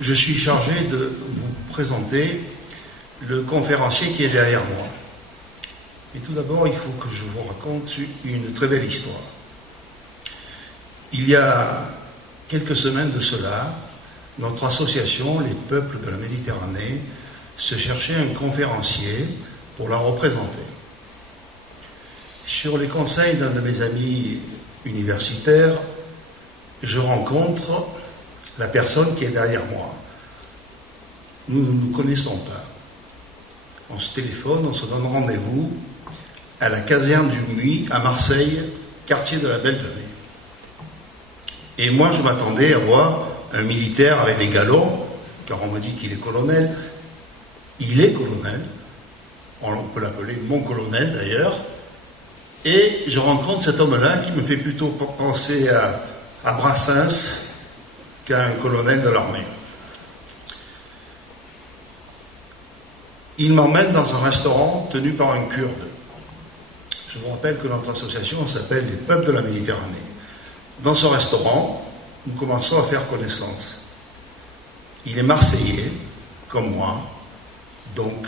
je suis chargé de vous présenter le conférencier qui est derrière moi. Mais tout d'abord, il faut que je vous raconte une très belle histoire. Il y a quelques semaines de cela, notre association, les peuples de la Méditerranée, se cherchait un conférencier pour la représenter. Sur les conseils d'un de mes amis universitaires, je rencontre la personne qui est derrière moi. Nous ne nous connaissons pas. On se téléphone, on se donne rendez-vous à la caserne du Muy à Marseille, quartier de la Belle de Mai. Et moi, je m'attendais à voir un militaire avec des galons, car on me dit qu'il est colonel. Il est colonel. On peut l'appeler mon colonel d'ailleurs. Et je rencontre cet homme-là qui me fait plutôt penser à Brassens qu'à un colonel de l'armée. Il m'emmène dans un restaurant tenu par un Kurde. Je vous rappelle que notre association s'appelle les peuples de la Méditerranée. Dans ce restaurant, nous commençons à faire connaissance. Il est marseillais, comme moi, donc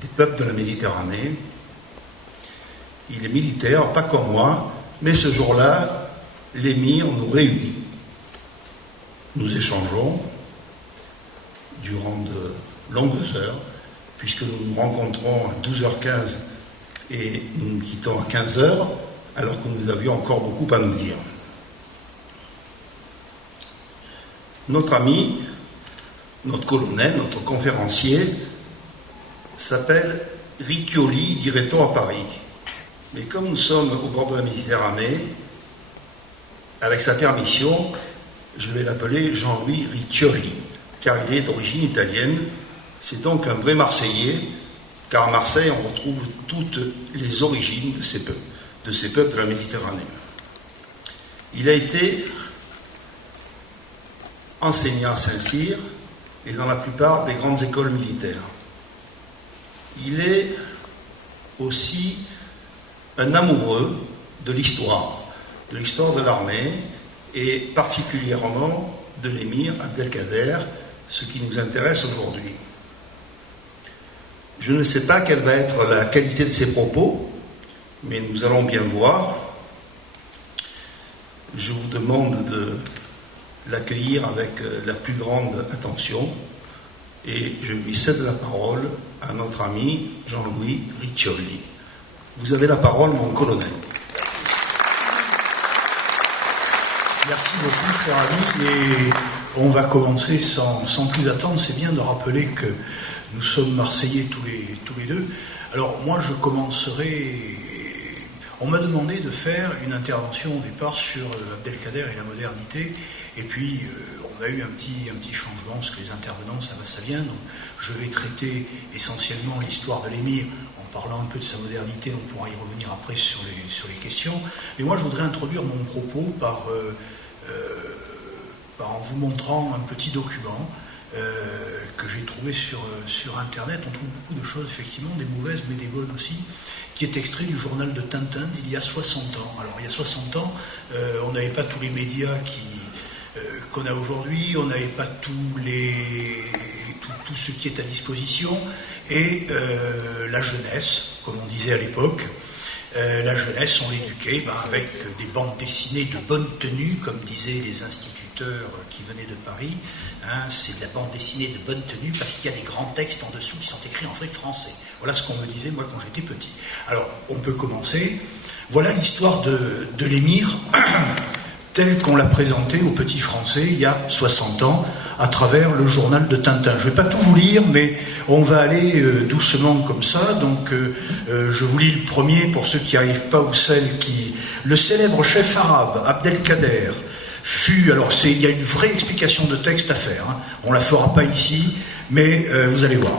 des peuples de la Méditerranée. Il est militaire, pas comme moi, mais ce jour-là, l'émir nous réunit. Nous échangeons durant de longues heures, puisque nous nous rencontrons à 12h15 et nous nous quittons à 15h, alors que nous avions encore beaucoup à nous dire. Notre ami, notre colonel, notre conférencier, s'appelle Riccioli, dirait-on à Paris. Mais comme nous sommes au bord de la Méditerranée, avec sa permission, je vais l'appeler Jean-Louis Riccioli, car il est d'origine italienne. C'est donc un vrai Marseillais, car à Marseille, on retrouve toutes les origines de ces peuples de la Méditerranée. Il a été enseignant à Saint-Cyr et dans la plupart des grandes écoles militaires. Il est aussi un amoureux de l'histoire de l'armée et particulièrement de l'émir Abdelkader, ce qui nous intéresse aujourd'hui. Je ne sais pas quelle va être la qualité de ses propos, mais nous allons bien voir. Je vous demande de l'accueillir avec la plus grande attention et je lui cède la parole à notre ami Jean-Louis Riccioli. Vous avez la parole, mon colonel. Merci beaucoup, cher ami. Et on va commencer sans plus attendre. C'est bien de rappeler que nous sommes Marseillais tous les deux. Alors, moi, je commencerai. On m'a demandé de faire une intervention au départ sur Abdelkader et la modernité. Et puis, on a eu un petit changement, parce que les intervenants, ça va, ça vient. Donc, je vais traiter essentiellement l'histoire de l'émir, en parlant un peu de sa modernité. On pourra y revenir après sur les questions. Mais moi, je voudrais introduire mon propos en vous montrant un petit document que j'ai trouvé sur Internet. On trouve beaucoup de choses, effectivement, des mauvaises, mais des bonnes aussi, qui est extrait du journal de Tintin d'il y a 60 ans. Alors, il y a 60 ans, on n'avait pas tous les médias qu'on a aujourd'hui, on n'avait pas tout ce qui est à disposition, et la jeunesse, comme on disait à l'époque, la jeunesse, on l'éduquait avec des bandes dessinées de bonne tenue, comme disaient les instituteurs qui venaient de Paris. C'est de la bande dessinée de bonne tenue parce qu'il y a des grands textes en dessous qui sont écrits en vrai français. Voilà ce qu'on me disait moi quand j'étais petit. Alors, on peut commencer. Voilà l'histoire de l'émir telle qu'on l'a présentée aux petits Français il y a 60 ans à travers le journal de Tintin. Je ne vais pas tout vous lire, mais on va aller doucement comme ça. Donc, je vous lis le premier pour ceux qui n'arrivent pas ou celles qui... Le célèbre chef arabe, Abdelkader, fut... Alors, il y a une vraie explication de texte à faire. On ne la fera pas ici, mais vous allez voir.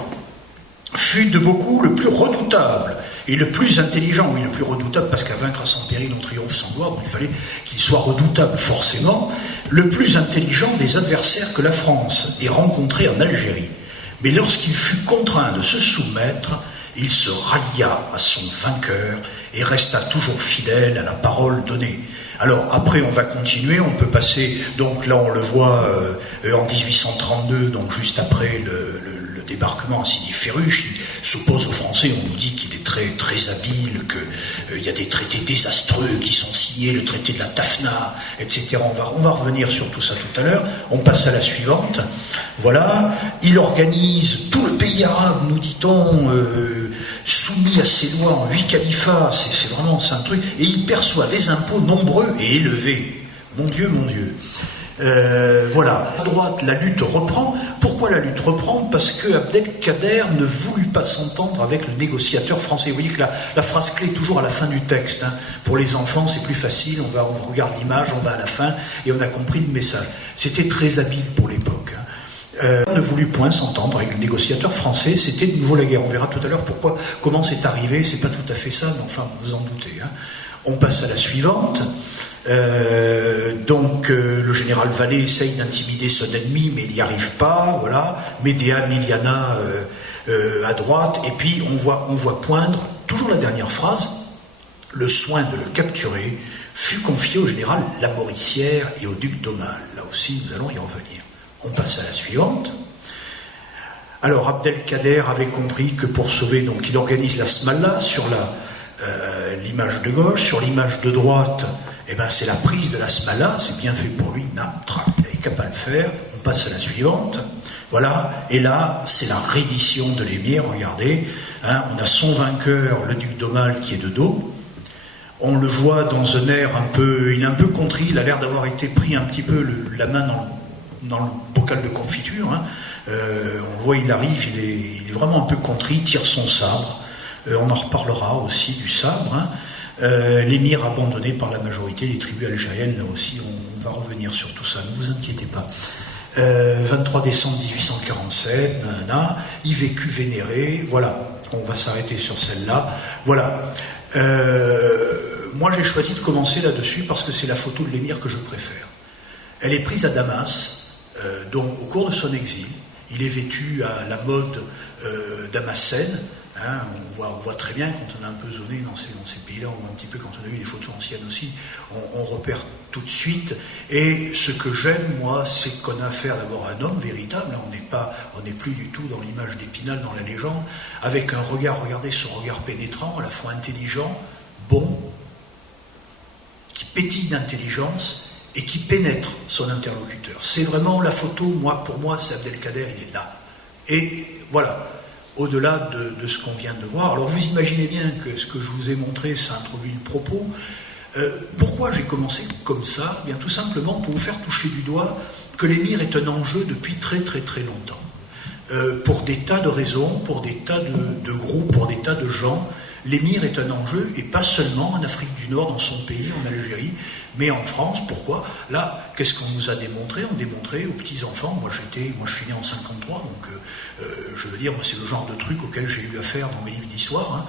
Fut de beaucoup le plus redoutable et le plus intelligent. Oui, le plus redoutable, parce qu'à vaincre sans péril, on triomphe sans gloire. Il fallait qu'il soit redoutable, forcément. Le plus intelligent des adversaires que la France ait rencontrés en Algérie. Mais lorsqu'il fut contraint de se soumettre, il se rallia à son vainqueur et resta toujours fidèle à la parole donnée. Alors après on va continuer, on peut passer, donc là on le voit en 1832, donc juste après le débarquement à Sidi Ferruche, il s'oppose aux Français, on nous dit qu'il est très, très habile, qu'il y a des traités désastreux qui sont signés, le traité de la Tafna, etc. On va revenir sur tout ça tout à l'heure. On passe à la suivante. Voilà, il organise tout le pays arabe, nous dit-on, soumis à ses lois en 8 califats, c'est vraiment un truc, et il perçoit des impôts nombreux et élevés. Mon Dieu, mon Dieu. Voilà, à droite, la lutte reprend. Pourquoi la lutte reprend? Parce que Abdelkader ne voulut pas s'entendre avec le négociateur français. Vous voyez que la phrase clé est toujours à la fin du texte. Hein. Pour les enfants, c'est plus facile, on regarde l'image, on va à la fin, et on a compris le message. C'était très habile pour l'époque. Hein. Ne voulut point s'entendre avec le négociateur français, c'était de nouveau la guerre. On verra tout à l'heure comment c'est arrivé, c'est pas tout à fait ça, mais enfin, vous en doutez. Hein. On passe à la suivante. Le général Vallée essaye d'intimider son ennemi, mais il n'y arrive pas, voilà. Médéa, Miliana à droite, et puis on voit poindre, toujours la dernière phrase, le soin de le capturer fut confié au général Lamoricière et au duc d'Aumale. Là aussi, nous allons y revenir. On passe à la suivante. Alors, Abdelkader avait compris que pour sauver, donc il organise la Smalla sur l'image de gauche, sur l'image de droite, c'est la prise de la Smalla, c'est bien fait pour lui, il n'avait qu'à pas le faire. On passe à la suivante. Voilà, et là, c'est la reddition de l'émir, regardez, hein, on a son vainqueur, le duc d'Aumale, qui est de dos. On le voit dans un air il est un peu contrit, il a l'air d'avoir été pris un petit peu la main dans le bocal de confiture. Hein. On le voit, il arrive, il est vraiment un peu contrit, il tire son sabre. On en reparlera aussi du sabre. Hein. L'émir abandonné par la majorité des tribus algériennes, là aussi, on va revenir sur tout ça, ne vous inquiétez pas. 23 décembre 1847, il vécut vénéré, voilà, on va s'arrêter sur celle-là. Voilà. Moi, j'ai choisi de commencer là-dessus parce que c'est la photo de l'émir que je préfère. Elle est prise à Damas, donc au cours de son exil. Il est vêtu à la mode damassène. Hein, on voit très bien quand on a un peu zoné dans ces pays-là, on voit un petit peu quand on a vu des photos anciennes aussi, on repère tout de suite. Et ce que j'aime, moi, c'est qu'on a affaire d'abord à un homme véritable. On n'est plus du tout dans l'image d'Épinal, dans la légende, avec un regard, regardez ce regard pénétrant, à la fois intelligent, bon, qui pétille d'intelligence et qui pénètre son interlocuteur. C'est vraiment la photo, pour moi, c'est Abdelkader, il est là. Et voilà. Au-delà de ce qu'on vient de voir. Alors vous imaginez bien que ce que je vous ai montré, ça introduit le propos. Pourquoi j'ai commencé comme ça? Bien tout simplement pour vous faire toucher du doigt que l'émir est un enjeu depuis très très très longtemps. Pour des tas de raisons, pour des tas de groupes, pour des tas de gens, l'émir est un enjeu, et pas seulement en Afrique du Nord, dans son pays, en Algérie, mais en France. Pourquoi? Là, qu'est-ce qu'on nous a démontré? On démontrait aux petits-enfants, moi je suis né en 53, donc je veux dire, moi c'est le genre de truc auquel j'ai eu affaire dans mes livres d'histoire. Hein.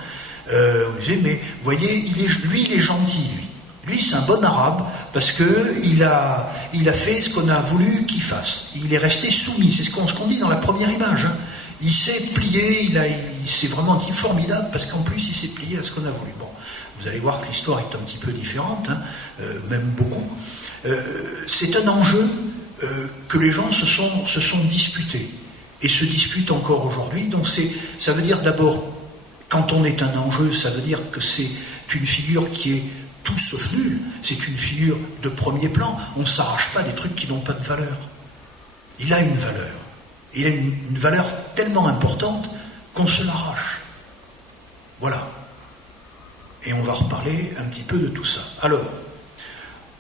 On disait, mais voyez, lui il est gentil, lui. Lui, c'est un bon arabe, parce qu'il a fait ce qu'on a voulu qu'il fasse. Il est resté soumis, c'est ce qu'on dit dans la première image. Hein. Il s'est plié, il s'est vraiment dit formidable, parce qu'en plus, il s'est plié à ce qu'on a voulu. Bon, vous allez voir que l'histoire est un petit peu différente, hein, même beaucoup. C'est un enjeu que les gens se sont disputés, et se disputent encore aujourd'hui. Donc ça veut dire d'abord, quand on est un enjeu, ça veut dire que c'est une figure qui est tout sauf nulle, c'est une figure de premier plan. On ne s'arrache pas des trucs qui n'ont pas de valeur. Il a une valeur. Il a une valeur tellement importante qu'on se l'arrache. Voilà. Et on va reparler un petit peu de tout ça. Alors,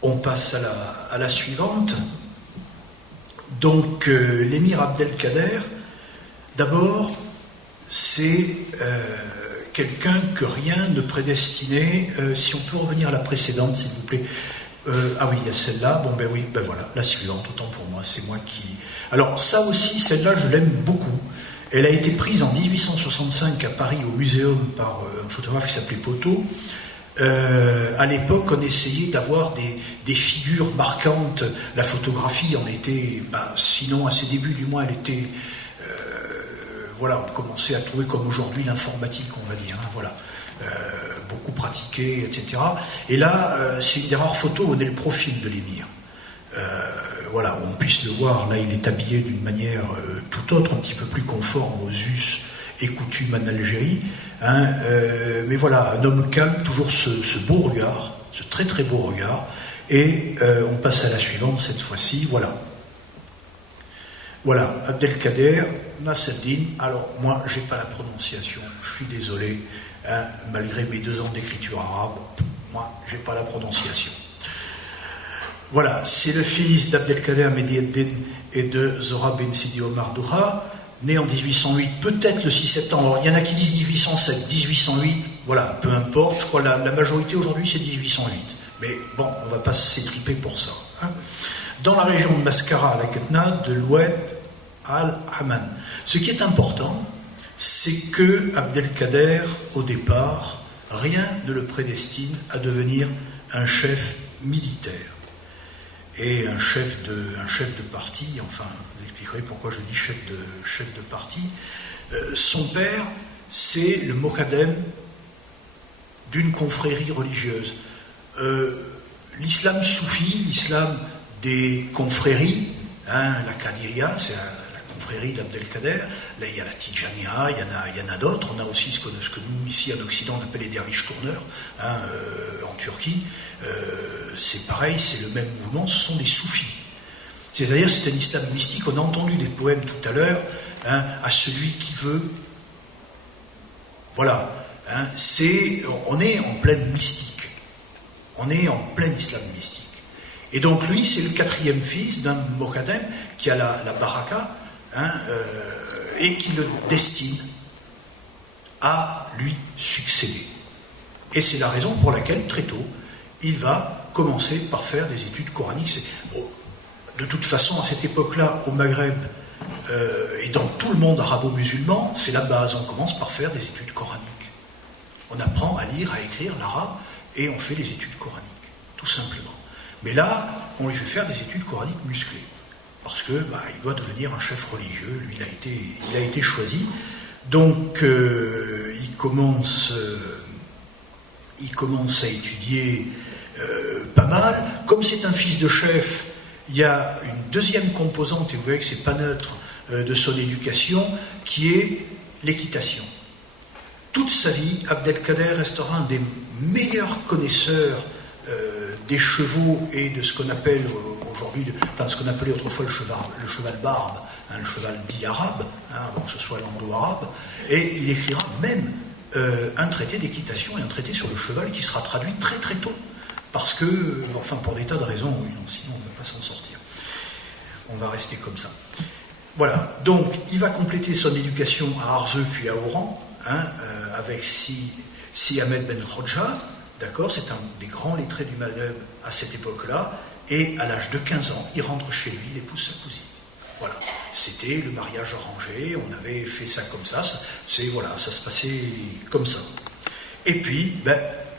on passe à la suivante. Donc, l'émir Abdelkader, d'abord, c'est quelqu'un que rien ne prédestinait. Si on peut revenir à la précédente, s'il vous plaît. Ah oui, il y a celle-là. Bon, ben oui, ben voilà, la suivante, autant pour moi, c'est moi qui... Alors, ça aussi, celle-là, je l'aime beaucoup. Elle a été prise en 1865 à Paris, au Muséum, par un photographe qui s'appelait Poteau. À l'époque, on essayait d'avoir des figures marquantes. La photographie en était, sinon à ses débuts, du moins, elle était... voilà, on commençait à trouver comme aujourd'hui l'informatique, on va dire, hein, voilà. Beaucoup pratiqué, etc. Et là, c'est une des rares photos où on est le profil de l'émir. Voilà, où on puisse le voir, là il est habillé d'une manière tout autre, un petit peu plus conforme aux us et coutumes en Algérie. Hein, mais voilà, un homme calme, toujours ce beau regard, ce très très beau regard. Et on passe à la suivante cette fois-ci, voilà. Voilà, Abdelkader Nasreddin. Alors, moi, j'ai pas la prononciation, je suis désolé, hein, malgré mes 2 ans d'écriture arabe, moi, j'ai pas la prononciation. Voilà, c'est le fils d'Abdelkader Medieddin et de Zora Ben Sidi Omar Doura, né en 1808, peut-être le 6 septembre. Alors, il y en a qui disent 1807, 1808, voilà, peu importe, je crois que la majorité aujourd'hui, c'est 1808. Mais bon, on ne va pas s'étriper pour ça. Hein. Dans la région de Mascara, à la Ketna, de l'Oued al-Haman. Ce qui est important, c'est que Abdelkader, au départ, rien ne le prédestine à devenir un chef militaire. Et un chef de parti, enfin, vous expliquerez pourquoi je dis chef de parti. Son père, c'est le mokadem d'une confrérie religieuse. L'islam soufi, l'islam des confréries, hein, la Qadiria, c'est la confrérie d'Abdelkader, là il y a la Tijania, il y en a d'autres, on a aussi ce que nous ici en Occident on appelle les derviches tourneurs, hein, en Turquie, c'est pareil, c'est le même mouvement, ce sont des soufis. C'est-à-dire c'est un islam mystique, on a entendu des poèmes tout à l'heure, hein, à celui qui veut, voilà, hein, on est en pleine mystique. On est en plein islam mystique. Et donc lui, c'est le 4e fils d'un mokadem qui a la baraka, hein, et qui le destine à lui succéder. Et c'est la raison pour laquelle, très tôt, il va commencer par faire des études coraniques. De toute façon, à cette époque-là, au Maghreb, et dans tout le monde arabo-musulman, c'est la base. On commence par faire des études coraniques. On apprend à lire, à écrire l'arabe, et on fait les études coraniques, tout simplement. Mais là, on lui fait faire des études coraniques musclées, parce que il doit devenir un chef religieux. Lui, il a été choisi. Donc, il commence à étudier pas mal. Comme c'est un fils de chef, il y a une deuxième composante, et vous voyez que c'est pas neutre, de son éducation, qui est l'équitation. Toute sa vie, Abdelkader restera un des meilleurs connaisseurs des chevaux et de ce qu'on appelle aujourd'hui, enfin ce qu'on appelait autrefois le cheval barbe, hein, le cheval dit arabe, hein, avant que ce soit l'anglo-arabe, et il écrira même un traité d'équitation et un traité sur le cheval qui sera traduit très très tôt, parce que, enfin pour des tas de raisons, sinon on ne va pas s'en sortir. On va rester comme ça. Voilà, donc il va compléter son éducation à Arzeu puis à Oran, hein, avec Si Ahmed Ben Khodja, d'accord, c'est un des grands lettrés du Maghreb à cette époque-là, et à l'âge de 15 ans, il rentre chez lui, il épouse sa cousine. Voilà, c'était le mariage arrangé, on avait fait ça comme ça, ça se passait comme ça. Et puis,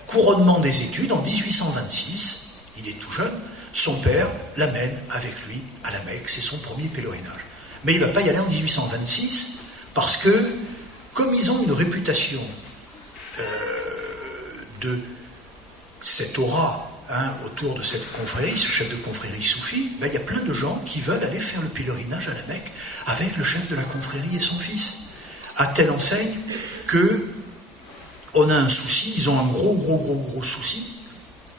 couronnement des études, en 1826, il est tout jeune, son père l'amène avec lui à la Mecque, c'est son premier pèlerinage. Mais il ne va pas y aller en 1826, parce que, comme ils ont une réputation de cette aura, hein, autour de cette confrérie, ce chef de confrérie soufi, il y a plein de gens qui veulent aller faire le pèlerinage à la Mecque avec le chef de la confrérie et son fils. À telle enseigne que on a un souci, ils ont un gros souci,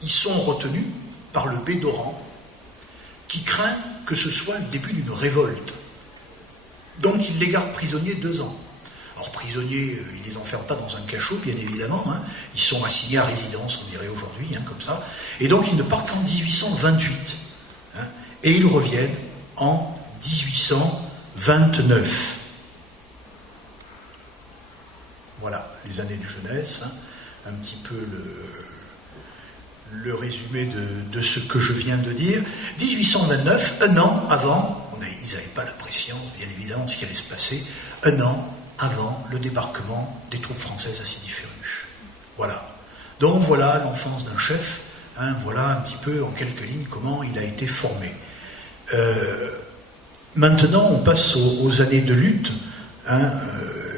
ils sont retenus par le bey d'Oran qui craint que ce soit le début d'une révolte. Donc il les garde prisonniers 2 ans. Alors prisonniers, ils ne les enferment pas dans un cachot, bien évidemment, hein. Ils sont assignés à résidence, on dirait aujourd'hui, hein, comme ça. Et donc ils ne partent qu'en 1828. Hein, et ils reviennent en 1829. Voilà, les années de jeunesse, hein, un petit peu le résumé de ce que je viens de dire. 1829, un an avant, ils n'avaient pas la prescience, bien évidemment, ce qui allait se passer, un an avant le débarquement des troupes françaises à Sidi Ferruche. Voilà. Donc voilà l'enfance d'un chef, hein, voilà un petit peu en quelques lignes comment il a été formé. Maintenant on passe aux années de lutte, hein,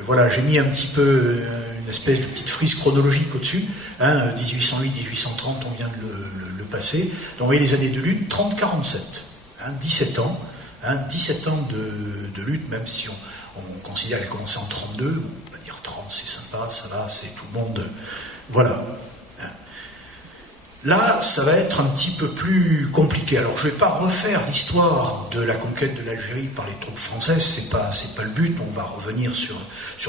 voilà, j'ai mis un petit peu une espèce de petite frise chronologique au-dessus. 1808-1830, on vient de le passer. Donc vous voyez les années de lutte, 30-47, 17 ans. 17 ans de lutte, même si on considère qu'elle a commencé en 32, on va dire 30, c'est sympa, ça va, c'est tout le monde. Voilà. Là, ça va être un petit peu plus compliqué. Alors, je ne vais pas refaire l'histoire de la conquête de l'Algérie par les troupes françaises, c'est pas le but. On va revenir sur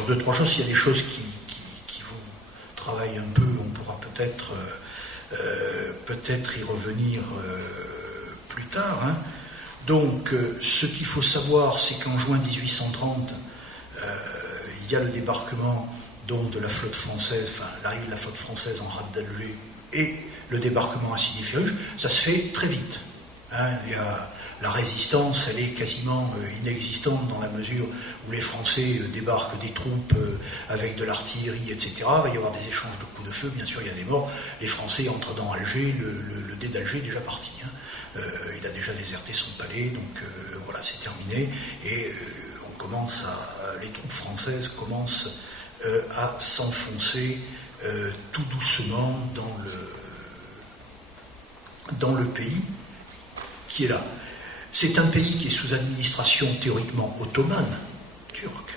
deux, trois choses. S'il y a des choses qui vous travaillent un peu, on pourra peut-être y revenir plus tard. Donc, ce qu'il faut savoir, c'est qu'en juin 1830, il y a le débarquement donc, de la flotte française, enfin l'arrivée de la flotte française en rade d'Alger et le débarquement à Sidi Ferruch. Ça se fait très vite. La résistance, elle est quasiment inexistante dans la mesure où les Français débarquent des troupes avec de l'artillerie, etc. Il va y avoir des échanges de coups de feu, bien sûr, il y a des morts. Les Français entrent dans Alger, le dé d'Alger est déjà parti. Il a déjà déserté son palais, donc voilà, c'est terminé. Et les troupes françaises commencent à s'enfoncer tout doucement dans le pays qui est là. C'est un pays qui est sous administration théoriquement ottomane, turque.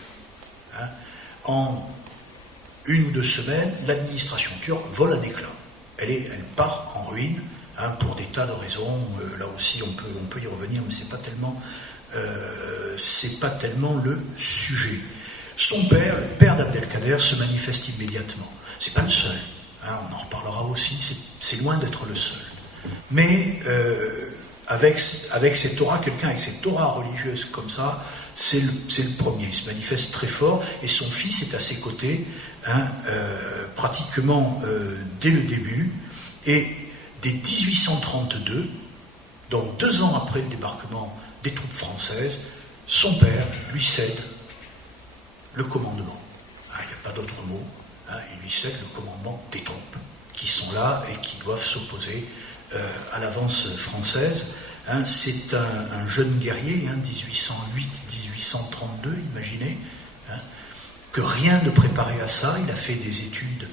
En une ou 2 semaines, l'administration turque vole un éclat. Elle part en ruine pour des tas de raisons. Là aussi, on peut y revenir, mais c'est pas tellement le sujet. Son père, le père d'Abdelkader, se manifeste immédiatement. C'est pas le seul. On en reparlera aussi. C'est loin d'être le seul. Mais avec cette aura, quelqu'un avec cette aura religieuse comme ça, c'est le premier. Il se manifeste très fort et son fils est à ses côtés pratiquement dès le début. Et dès 1832, donc 2 ans après le débarquement des troupes françaises, son père lui cède le commandement. Il n'y a pas d'autre mot. Il lui cède le commandement des troupes qui sont là et qui doivent s'opposer à l'avance française. C'est un jeune guerrier, 1808-1832, imaginez, que rien ne préparait à ça. Il a fait des études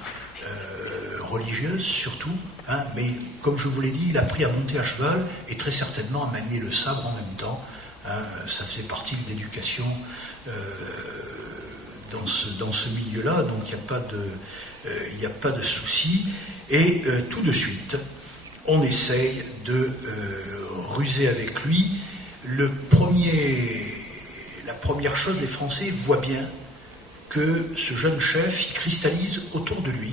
religieuses surtout, mais comme je vous l'ai dit, il a appris à monter à cheval et très certainement à manier le sabre en même temps. Ça faisait partie de l'éducation dans ce milieu-là, donc il n'y a pas de souci. Et tout de suite, on essaye de ruser avec lui. La première chose, les Français voient bien que ce jeune chef, il cristallise autour de lui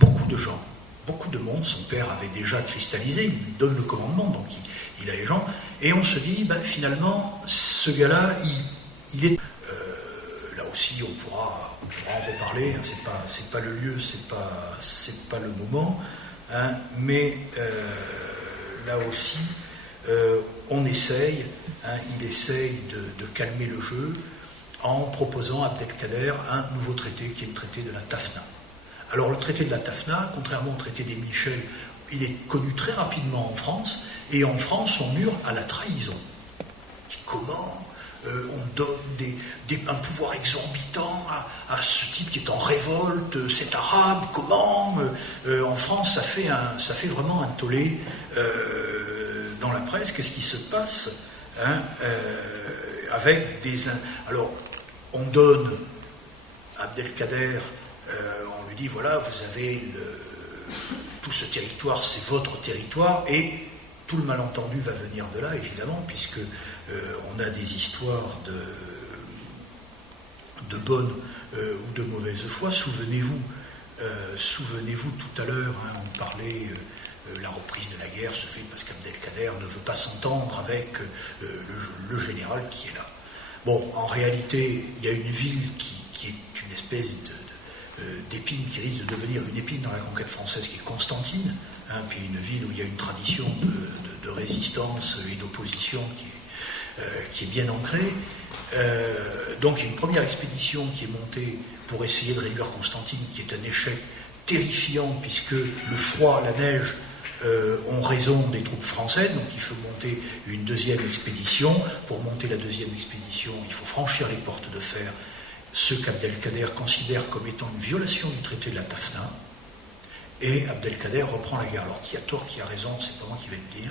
beaucoup de gens, beaucoup de monde. Son père avait déjà cristallisé, il lui donne le commandement, donc il a les gens. Et on se dit, finalement, ce gars-là, il est... là aussi, on pourra en reparler, c'est pas le lieu, c'est pas le moment. Mais là aussi, on essaye, il essaye de calmer le jeu en proposant à Abdelkader un nouveau traité qui est le traité de la Tafna. Alors le traité de la Tafna, contrairement au traité des Michel, il est connu très rapidement en France, et en France on hurle à la trahison. Comment on donne un pouvoir exorbitant à ce type qui est en révolte, c'est arabe, comment en France ça fait vraiment un tollé dans la presse. Qu'est-ce qui se passe avec des... Alors, on donne à Abdelkader, on lui dit, voilà, vous avez tout ce territoire, c'est votre territoire, et tout le malentendu va venir de là, évidemment, puisque on a des histoires de bonne ou de mauvaise foi. Souvenez-vous tout à l'heure, on parlait, la reprise de la guerre se fait parce qu'Abdelkader ne veut pas s'entendre avec le général qui est là. Bon, en réalité, il y a une ville qui est une espèce d'épine, qui risque de devenir une épine dans la conquête française, qui est Constantine, puis une ville où il y a une tradition de résistance et d'opposition qui est bien ancrée. Donc il y a une première expédition qui est montée pour essayer de réduire Constantine, qui est un échec terrifiant, puisque le froid, la neige ont raison des troupes françaises, donc il faut monter une deuxième expédition. Pour monter la deuxième expédition, il faut franchir les portes de fer ce qu'Abdelkader considère comme étant une violation du traité de la Tafna, et Abdelkader reprend la guerre. Alors qui a tort, qui a raison, c'est pas moi qui vais le dire,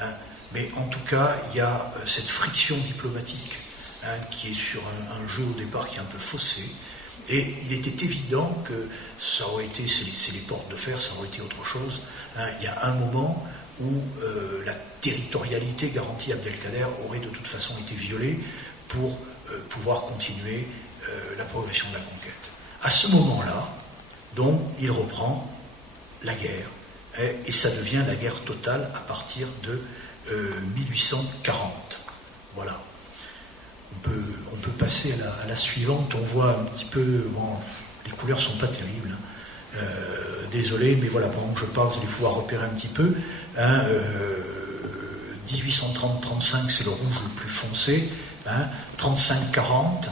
hein, mais en tout cas, il y a cette friction diplomatique qui est sur un jeu au départ qui est un peu faussé, et il était évident que ça aurait été, c'est les portes de fer, ça aurait été autre chose. Il y a un moment où la territorialité garantie à Abdelkader aurait de toute façon été violée pour pouvoir continuer la progression de la conquête. À ce moment-là, donc, il reprend la guerre, et ça devient la guerre totale à partir de 1840. Voilà. On peut passer à la suivante. On voit un petit peu, bon, les couleurs ne sont pas terribles, désolé, mais voilà, pendant que je parle, vous allez pouvoir repérer un petit peu. 1830-35, c'est le rouge le plus foncé, 35-40,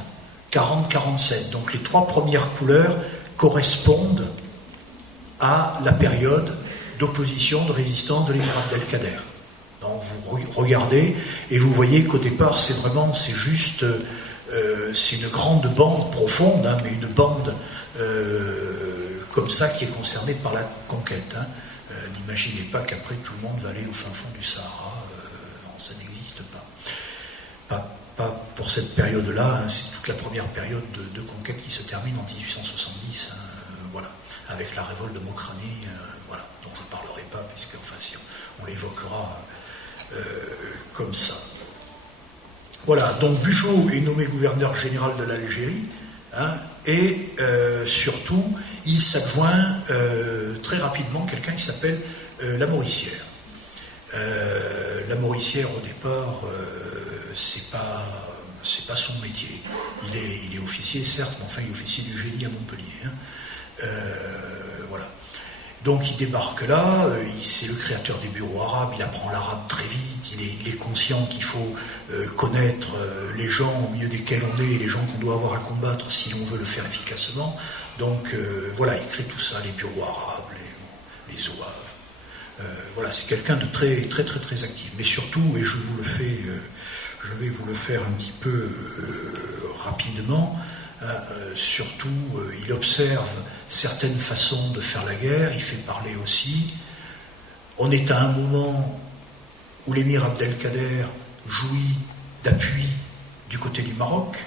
40-47. Donc les trois premières couleurs correspondent à la période d'opposition, de résistance de l'émir Abdelkader. Donc vous regardez et vous voyez qu'au départ c'est juste c'est une grande bande profonde, mais une bande comme ça qui est concernée par la conquête. N'imaginez pas qu'après tout le monde va aller au fin fond du Sahara, non, ça n'existe pas. Pas pour cette période-là, c'est toute la première période de conquête qui se termine en 1870, voilà, avec la révolte de Mokrani, voilà, dont je ne parlerai pas, puisque enfin, si on l'évoquera comme ça. Voilà, donc Bugeaud est nommé gouverneur général de l'Algérie, et surtout, il s'adjoint très rapidement quelqu'un qui s'appelle Lamoricière. Lamoricière, au départ, c'est pas son métier. Il est officier, certes, mais enfin, il est officier du génie à Montpellier. Voilà. Donc il débarque là, c'est le créateur des bureaux arabes, il apprend l'arabe très vite, il est conscient qu'il faut connaître les gens au milieu desquels on est et les gens qu'on doit avoir à combattre si l'on veut le faire efficacement. Donc voilà, il crée tout ça, les bureaux arabes, les zouaves. Voilà, c'est quelqu'un de très, très, très, très actif. Mais surtout, et je vais vous le faire un petit peu rapidement, surtout, il observe certaines façons de faire la guerre, il fait parler aussi. On est à un moment où l'émir Abdelkader jouit d'appui du côté du Maroc.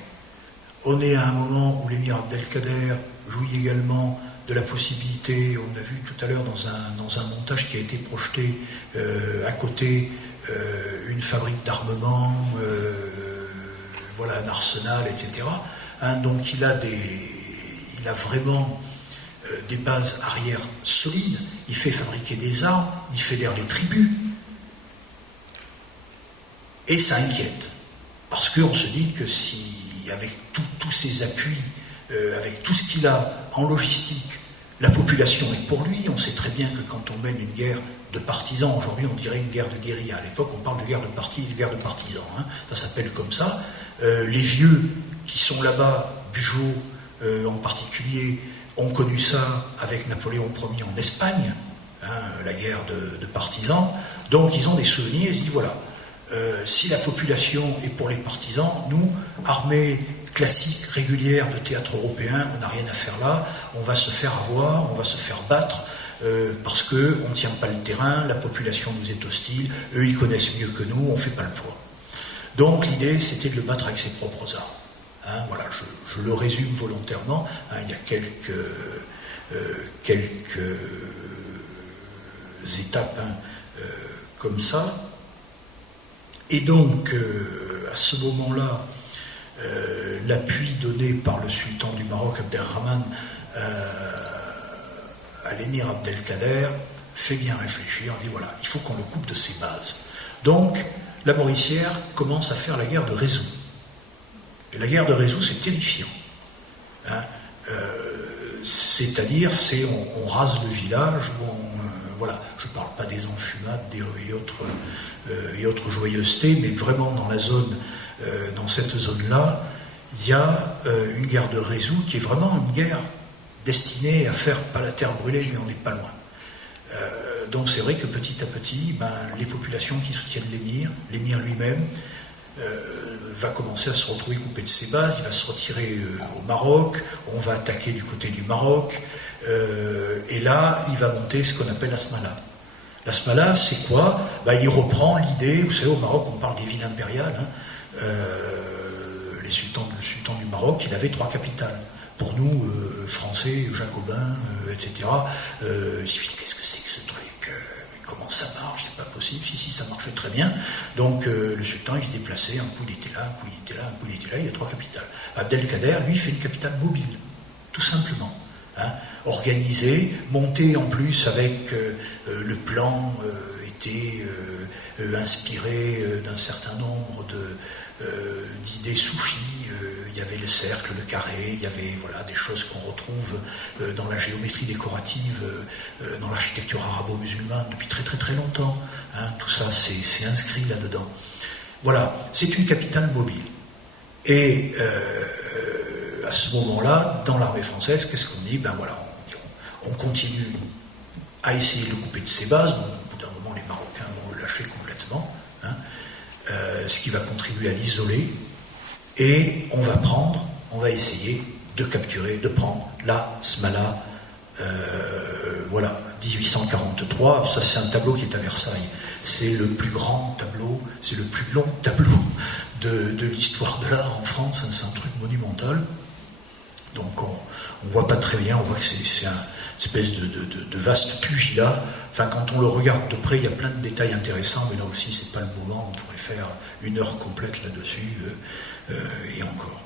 On est à un moment où l'émir Abdelkader jouit également de la possibilité, on a vu tout à l'heure dans un montage qui a été projeté à côté, une fabrique d'armement, voilà, un arsenal, etc. Donc il a vraiment des bases arrière solides, il fait fabriquer des armes, il fédère les tribus, et ça inquiète, parce qu'on se dit que si, avec tous ses appuis, avec tout ce qu'il a en logistique, la population est pour lui. On sait très bien que quand on mène une guerre de partisans, aujourd'hui on dirait une guerre de guérilla, à l'époque on parle de guerre de partis et de guerre de partisans, ça s'appelle comme ça. Les vieux qui sont là-bas, Bugeaud en particulier, ont connu ça avec Napoléon Ier en Espagne, la guerre de partisans, donc ils ont des souvenirs, ils se disent voilà, si la population est pour les partisans, nous, armée classique, régulière de théâtre européen, on n'a rien à faire là, on va se faire avoir, on va se faire battre, parce qu'on ne tient pas le terrain, la population nous est hostile, eux ils connaissent mieux que nous, on ne fait pas le poids. Donc l'idée c'était de le battre avec ses propres armes. Voilà, je le résume volontairement, il y a quelques étapes comme ça. Et donc, à ce moment-là, l'appui donné par le sultan du Maroc, Abderrahman, à l'émir Abdelkader, fait bien réfléchir, on dit voilà, il faut qu'on le coupe de ses bases. Donc, la Mauricière commence à faire la guerre de Rézou. Et la guerre de Rézou, c'est terrifiant. C'est-à-dire, on rase le village, voilà, je ne parle pas des enfumades et autres joyeusetés, mais vraiment dans la zone, dans cette zone-là, il y a une guerre de Rézou qui est vraiment une guerre destinée à faire pas la terre brûler, mais on n'est pas loin. Donc c'est vrai que petit à petit, les populations qui soutiennent l'émir lui-même, va commencer à se retrouver coupé de ses bases, il va se retirer au Maroc, on va attaquer du côté du Maroc, et là, il va monter ce qu'on appelle la Smala. La Smala, c'est quoi? Il reprend l'idée, vous savez, au Maroc, on parle des villes impériales, hein, le sultan du Maroc, il avait 3 capitales. Pour nous, Français, Jacobins, etc., qu'est-ce que c'est que ce truc? Comment ça marche? C'est pas possible. Si, ça marchait très bien. Donc le sultan, il se déplaçait, un coup il était là, un coup il était là, un coup il était là, il y a 3 capitales. Abdelkader, lui, fait une capitale mobile, tout simplement. Hein, organisée, montée en plus avec le plan était inspiré d'un certain nombre d'idées soufis. Il y avait le cercle, le carré, il y avait des choses qu'on retrouve dans la géométrie décorative, dans l'architecture arabo-musulmane depuis très très très longtemps. Hein, tout ça, c'est inscrit là-dedans. Voilà, c'est une capitale mobile. Et à ce moment-là, dans l'armée française, qu'est-ce qu'on dit? On continue à essayer de le couper de ses bases. Bon, au bout d'un moment, les Marocains vont le lâcher complètement, hein, ce qui va contribuer à l'isoler. Et on va essayer de capturer, de prendre la Smala. 1843, ça c'est un tableau qui est à Versailles. C'est le plus grand tableau, c'est le plus long tableau de l'histoire de l'art en France, c'est un truc monumental. Donc on voit pas très bien, on voit que c'est un espèce de vaste pugilat. Enfin, quand on le regarde de près, il y a plein de détails intéressants, mais là aussi c'est pas le moment, on pourrait faire 1 heure complète là-dessus, et encore.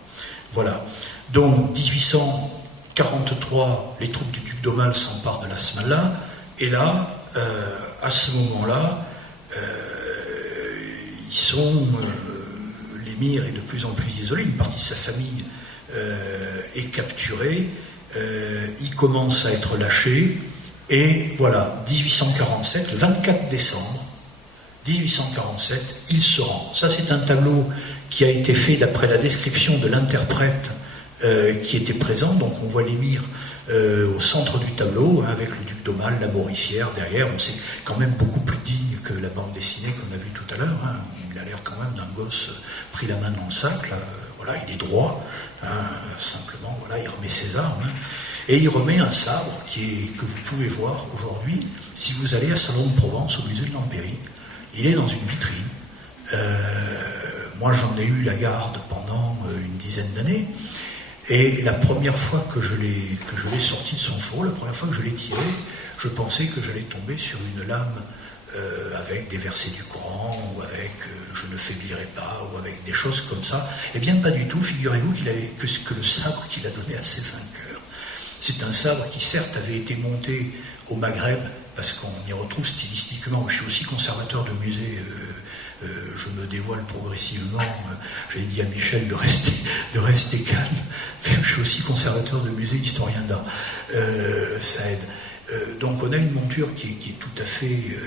Voilà. Donc 1843, les troupes du duc d'Aumale s'emparent de la Smala, et là, à ce moment-là, l'émir est de plus en plus isolé, une partie de sa famille est capturée, il commence à être lâché, et voilà, 1847, le 24 décembre 1847, il se rend. Ça, c'est un tableau qui a été fait d'après la description de l'interprète qui était présent. Donc on voit l'émir au centre du tableau, hein, avec le duc d'Aumale, la Mauricière derrière. On c'est quand même beaucoup plus digne que la bande dessinée qu'on a vue tout à l'heure. Hein. Il a l'air quand même d'un gosse pris la main dans le sac. Là. Voilà, il est droit. Hein, simplement, voilà, il remet ses armes. Hein. Et il remet un sabre que vous pouvez voir aujourd'hui si vous allez à Salon de Provence, au musée de l'Empéry. Il est dans une vitrine. Moi, j'en ai eu la garde pendant une dizaine d'années. Et la première fois que je l'ai sorti de son four, la première fois que je l'ai tiré, je pensais que j'allais tomber sur une lame avec des versets du Coran, ou avec je ne faiblirai pas, ou avec des choses comme ça. Eh bien, pas du tout. Figurez-vous que le sabre qu'il a donné à ses vainqueurs. C'est un sabre qui, certes, avait été monté au Maghreb, parce qu'on y retrouve stylistiquement. Je suis aussi conservateur de musée, je me dévoile progressivement. J'avais dit à Michel de rester calme. Je suis aussi conservateur de musée, historien d'art. Ça aide. Donc on a une monture qui est tout à fait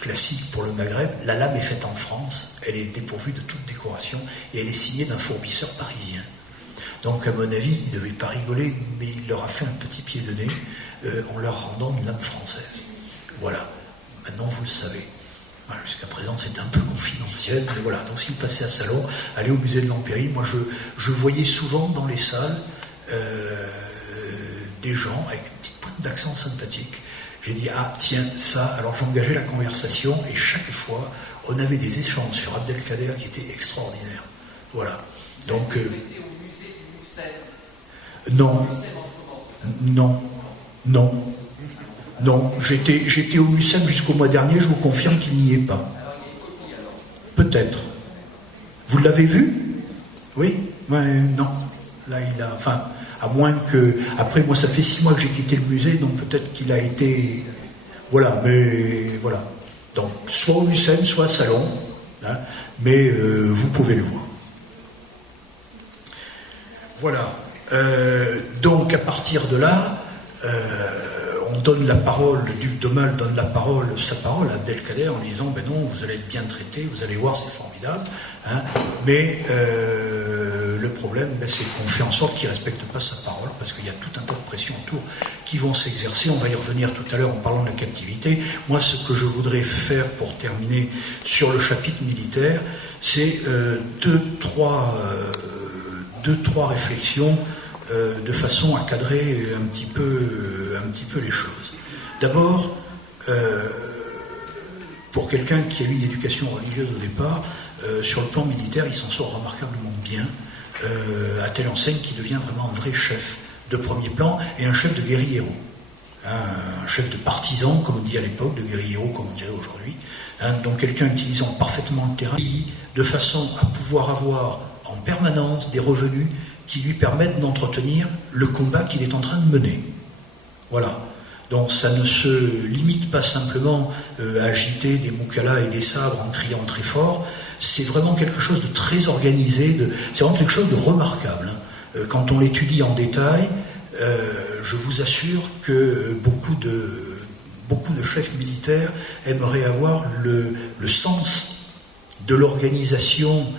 classique pour le Maghreb. La lame est faite en France, elle est dépourvue de toute décoration et elle est signée d'un fourbisseur parisien. Donc à mon avis, il ne devait pas rigoler, mais il leur a fait un petit pied de nez en leur rendant une lame française. Voilà, maintenant vous le savez. Voilà, jusqu'à présent c'était un peu confidentiel, mais voilà. Donc si vous passez à Salon, allez au musée de l'Empéry. Moi je voyais souvent dans les salles des gens avec une petite pointe d'accent sympathique. J'ai dit, ah tiens, ça, alors j'engageais la conversation et chaque fois on avait des échanges sur Abdelkader qui étaient extraordinaires. Voilà. Donc non, j'étais au Mucem jusqu'au mois dernier, je vous confirme qu'il n'y est pas. Peut-être. Vous l'avez vu? Oui? Non. Là, il a... Enfin, à moins que... Après, moi, ça fait 6 mois que j'ai quitté le musée, donc peut-être qu'il a été... Voilà, mais... Voilà. Donc, soit au Mucem, soit à Salon, hein, mais vous pouvez le voir. Voilà. Donc, à partir de là... on donne la parole, le duc d'Aumale donne sa parole à Abdelkader en lui disant ben non, vous allez être bien traité, vous allez voir, c'est formidable, hein, mais le problème, c'est qu'on fait en sorte qu'il ne respecte pas sa parole, parce qu'il y a tout un tas de pressions autour qui vont s'exercer. On va y revenir tout à l'heure en parlant de la captivité. Moi, ce que je voudrais faire pour terminer sur le chapitre militaire, c'est deux, trois réflexions de façon à cadrer un petit peu les choses. D'abord, pour quelqu'un qui a eu une éducation religieuse au départ, sur le plan militaire, il s'en sort remarquablement bien, à telle enseigne qu'il devient vraiment un vrai chef de premier plan et un chef de guerriero. Un chef de partisan, comme on dit à l'époque, de guerriero, comme on dirait aujourd'hui. Donc quelqu'un utilisant parfaitement le terrain, de façon à pouvoir avoir en permanence des revenus qui lui permettent d'entretenir le combat qu'il est en train de mener. Voilà. Donc ça ne se limite pas simplement à agiter des moukalas et des sabres en criant très fort, c'est vraiment quelque chose de très organisé, c'est vraiment quelque chose de remarquable. Quand on l'étudie en détail, je vous assure que beaucoup de chefs militaires aimeraient avoir le sens de l'organisation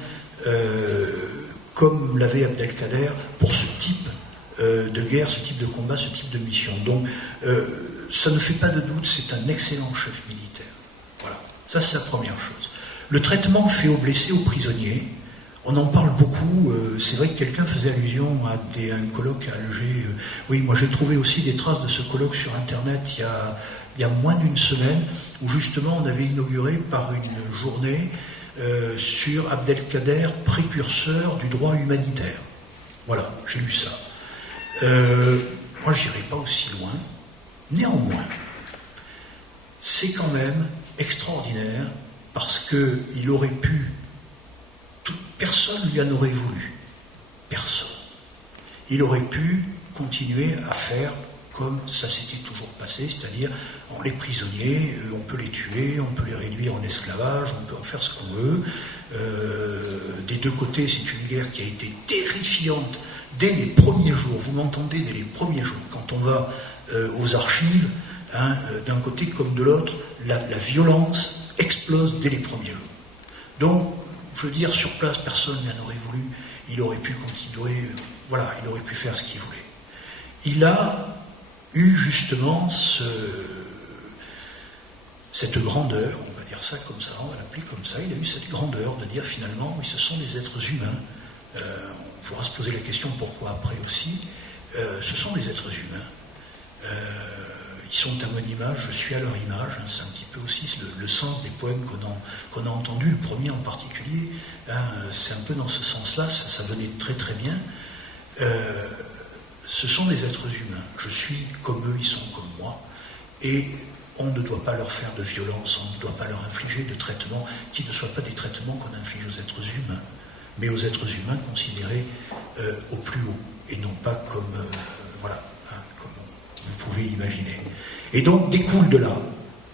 comme l'avait Abdelkader pour ce type de guerre, ce type de combat, ce type de mission. Donc ça ne fait pas de doute, c'est un excellent chef militaire. Voilà, ça c'est la première chose. Le traitement fait aux blessés, aux prisonniers, on en parle beaucoup. C'est vrai que quelqu'un faisait allusion à un colloque à Alger. Oui, moi j'ai trouvé aussi des traces de ce colloque sur Internet il y a moins d'une semaine, où justement on avait inauguré par une journée sur Abdelkader, précurseur du droit humanitaire. Voilà, j'ai lu ça. Moi je n'irai pas aussi loin. Néanmoins, c'est quand même extraordinaire parce qu'il aurait pu, personne ne lui en aurait voulu, personne. Il aurait pu continuer à faire comme ça s'était toujours passé, c'est-à-dire les prisonniers, on peut les tuer, on peut les réduire en esclavage, on peut en faire ce qu'on veut. Des deux côtés, c'est une guerre qui a été terrifiante dès les premiers jours. Vous m'entendez, dès les premiers jours, quand on va aux archives, d'un côté comme de l'autre, la violence explose dès les premiers jours. Donc, je veux dire, sur place, personne n'en aurait voulu. Il aurait pu continuer, voilà, il aurait pu faire ce qu'il voulait. Il a eu justement cette grandeur, on va dire ça comme ça, on va l'appeler comme ça, il a eu cette grandeur de dire finalement, oui, ce sont des êtres humains. On pourra se poser la question pourquoi après aussi. Ce sont des êtres humains. Ils sont à mon image, je suis à leur image. C'est un petit peu aussi le sens des poèmes qu'on a entendus, le premier en particulier. C'est un peu dans ce sens-là, ça venait très très bien. Ce sont des êtres humains. Je suis comme eux, ils sont comme moi. Et on ne doit pas leur faire de violence, on ne doit pas leur infliger de traitements qui ne soient pas des traitements qu'on inflige aux êtres humains, mais aux êtres humains considérés au plus haut, et non pas comme, comme vous pouvez imaginer. Et donc découle de là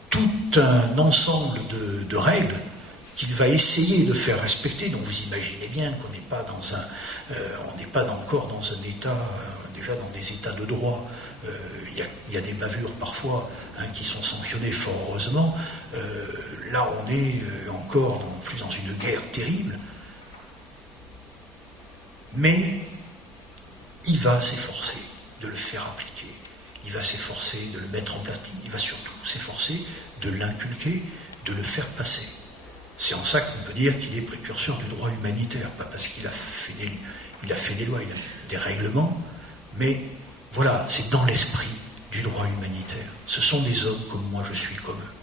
tout un ensemble de règles qu'il va essayer de faire respecter. Donc vous imaginez bien qu'on n'est pas on n'est pas encore dans un état, déjà dans des états de droit. Il y a des bavures parfois qui sont sanctionnées fort heureusement. Là on est encore plus dans une guerre terrible. Mais il va s'efforcer de le faire appliquer. Il va s'efforcer de le mettre en pratique. Il va surtout s'efforcer de l'inculquer, de le faire passer. C'est en ça qu'on peut dire qu'il est précurseur du droit humanitaire, pas parce qu'il a fait des lois, il a des règlements, mais voilà, c'est dans l'esprit du droit humanitaire. Ce sont des hommes comme moi, je suis comme eux.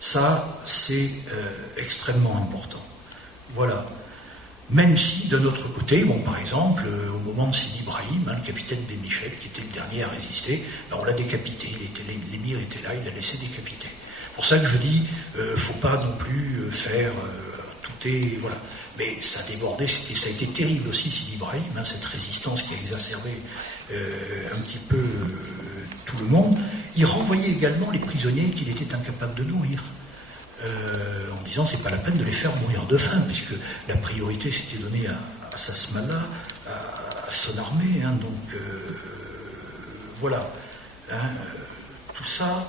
Ça, c'est extrêmement important. Voilà. Même si, de notre côté, par exemple, au moment de Sidi Ibrahim, le capitaine des Michel, qui était le dernier à résister, on l'a décapité, l'émir était là, il l'a laissé décapiter. C'est pour ça que je dis, faut pas non plus faire tout est... Voilà. Mais ça a débordé, ça a été terrible aussi, Sidi Ibrahim, cette résistance qui a exacerbé un petit peu tout le monde. Il renvoyait également les prisonniers qu'il était incapable de nourrir. En disant c'est pas la peine de les faire mourir de faim, puisque la priorité s'était donnée à Sasmala, à son armée, donc voilà. hein, tout ça,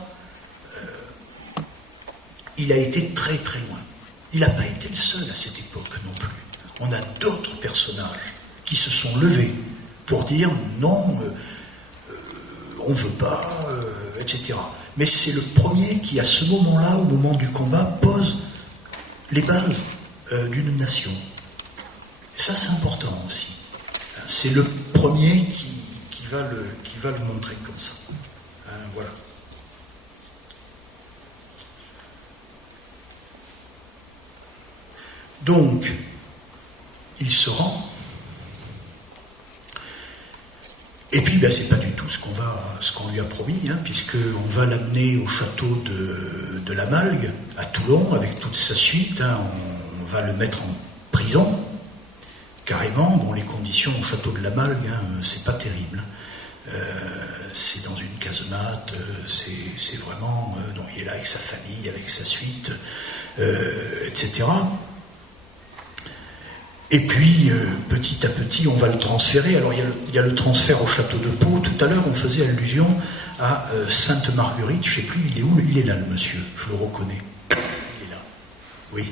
il a été très très loin. Il n'a pas été le seul à cette époque non plus. On a d'autres personnages qui se sont levés pour dire non, on ne veut pas, etc. Mais c'est le premier qui, à ce moment-là, au moment du combat, pose les bases d'une nation. Et ça, c'est important aussi. C'est le premier qui va le montrer comme ça. Voilà. Donc, il se rend. Et puis, ben, c'est pas du tout ce qu'on lui a promis, hein, puisqu'on va l'amener au château de la Malgue, à Toulon, avec toute sa suite. Hein, on va le mettre en prison, carrément. Bon, les conditions au château de la Malgue, hein, c'est pas terrible. C'est dans une casemate, c'est vraiment... donc il est là avec sa famille, avec sa suite, etc. Et puis, petit à petit, on va le transférer. Alors, il y a le transfert au château de Pau. Tout à l'heure, on faisait allusion à Sainte-Marguerite. Je ne sais plus, il est où? Il est là, le monsieur. Je le reconnais. Il est là. Oui.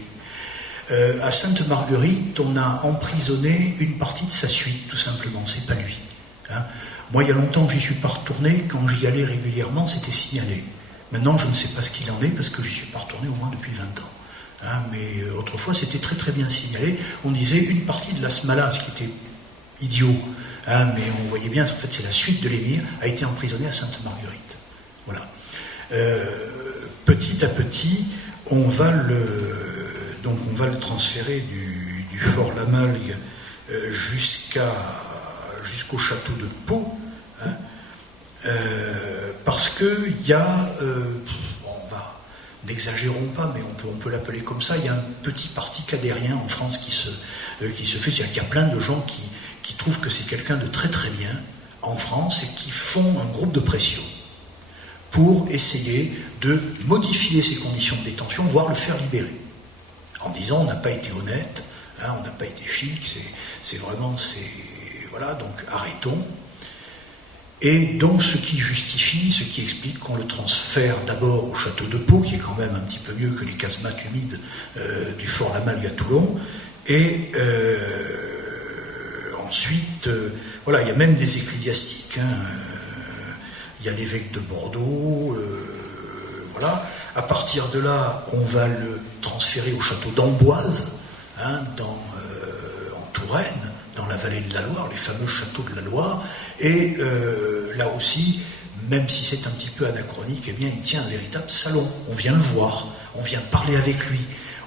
À Sainte-Marguerite, on a emprisonné une partie de sa suite, tout simplement. C'est pas lui. Hein. Moi, il y a longtemps que j'y suis pas retourné. Quand j'y allais régulièrement, c'était signalé. Maintenant, je ne sais pas ce qu'il en est, parce que j'y suis pas retourné au moins depuis 20 ans. Hein, mais autrefois, c'était très très bien signalé. On disait une partie de la Smala, ce qui était idiot, hein, mais on voyait bien, en fait, c'est la suite de l'émir, a été emprisonné à Sainte-Marguerite. Voilà. Petit à petit, on va le transférer du fort La Malgue jusqu'au château de Pau, hein, parce qu'il y a... n'exagérons pas, mais on peut l'appeler comme ça, il y a un petit parti cadérien en France qui se fait. Il y a plein de gens qui trouvent que c'est quelqu'un de très très bien en France et qui font un groupe de pression pour essayer de modifier ses conditions de détention, voire le faire libérer. En disant, on n'a pas été honnête, hein, on n'a pas été chic, voilà, donc arrêtons. Et donc ce qui justifie, ce qui explique qu'on le transfère d'abord au château de Pau, qui est quand même un petit peu mieux que les casemates humides du fort La Malgue à Toulon, et ensuite, voilà, il y a même des ecclésiastiques, hein, il y a l'évêque de Bordeaux, voilà. À partir de là, on va le transférer au château d'Amboise, hein, en Touraine, dans la vallée de la Loire, les fameux châteaux de la Loire, et là aussi, même si c'est un petit peu anachronique, eh bien, il tient un véritable salon. On vient le voir, on vient parler avec lui,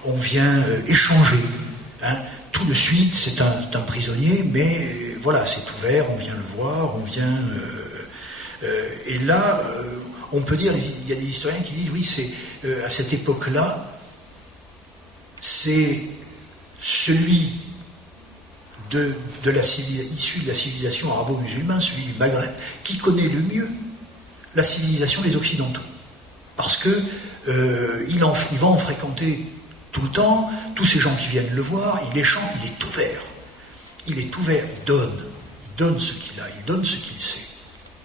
on vient échanger. Hein. Tout de suite, c'est un prisonnier, mais voilà, c'est ouvert, on vient le voir, on vient... et là, on peut dire, il y a des historiens qui disent, oui, c'est à cette époque-là, c'est celui issu de la civilisation arabo-musulmane, celui du Maghreb, qui connaît le mieux la civilisation des Occidentaux. Parce que il va en fréquenter tout le temps, tous ces gens qui viennent le voir, il échange, il est ouvert. Il est ouvert, il donne ce qu'il a, il donne ce qu'il sait.